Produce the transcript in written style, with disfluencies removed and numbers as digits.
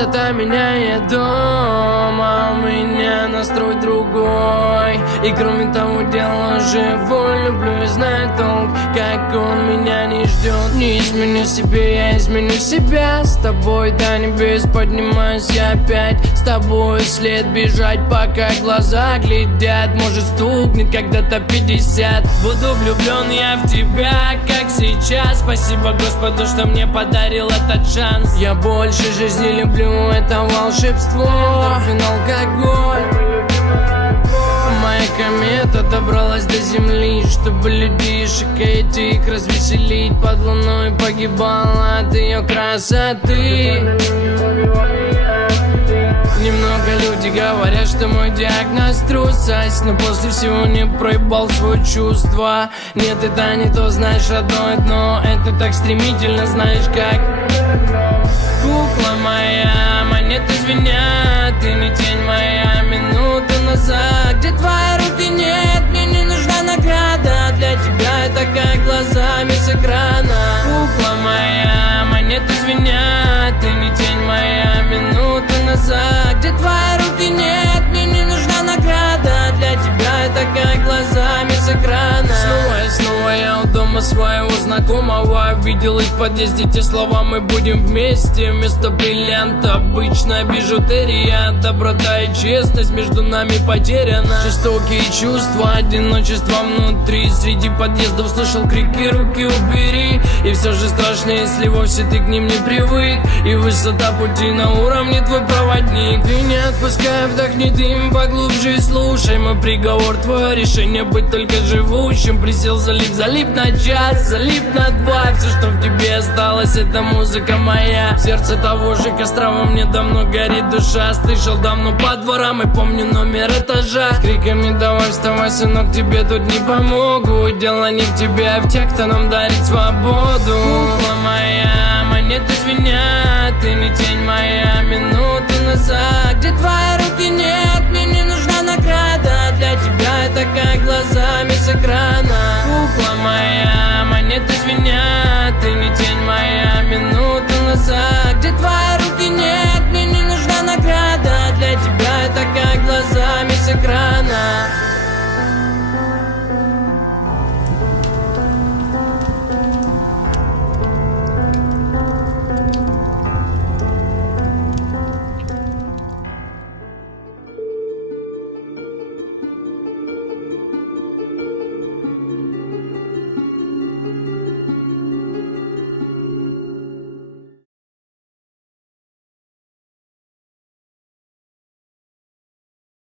Частота меняет дом, а у меня настрой другой. И кроме того, дело живой. Люблю и знаю толк, как он меня не ждет. Не изменю себе, я изменю себя. С тобой до небес поднимаюсь я опять. С тобой след бежать, пока глаза глядят. Может стукнет когда-то 50. Буду влюблен я в тебя, как сейчас. Спасибо Господу, что мне подарил этот шанс. Я больше жизни люблю, это волшебство. Эндорфин, алкоголь. Моя комета добралась до земли, чтобы людишек этих развеселить. Под луной погибала от ее красоты. Немного люди говорят, что мой диагноз трусость, но после всего не проебал свои чувства. Нет, это не то, знаешь, родное дно. Это так стремительно, знаешь как. Кукла моя, монеты звенят. Ты не тень моя, минуту назад. Где твои руки, нет, мне не нужна награда. Для тебя это как глазами с экрана. Кукла моя, монеты звенят. Ты не тень моя, минуту назад. Где твои руки, нет, мне не нужна награда. Для тебя это как глазами с экрана. Снова я у дома своего знакомого. Видел их в подъезде те слова: мы будем вместе. Вместо бриллианта обычная бижутерия. Доброта и честность между нами потеряна. Жестокие чувства, одиночество внутри. Среди подъездов слышал крики: руки убери. И все же страшно, если вовсе ты к ним не привык. И высота пути на уровне твой проводник. Ты не отпускай, вдохни дым поглубже и слушай мой приговор. Твое решение быть только живущим. Присел, залип на час, залип на два. Все, что в тебе осталось, это музыка моя. В сердце того же костра во мне давно горит душа. Слышал давно по дворам и помню номер этажа. С криками: давай вставай, сынок, тебе тут не помогут. Дело не в тебе, а в тех, кто нам дарит свободу. Кукла моя, монеты звенят. Ты не тень моя, минуту назад.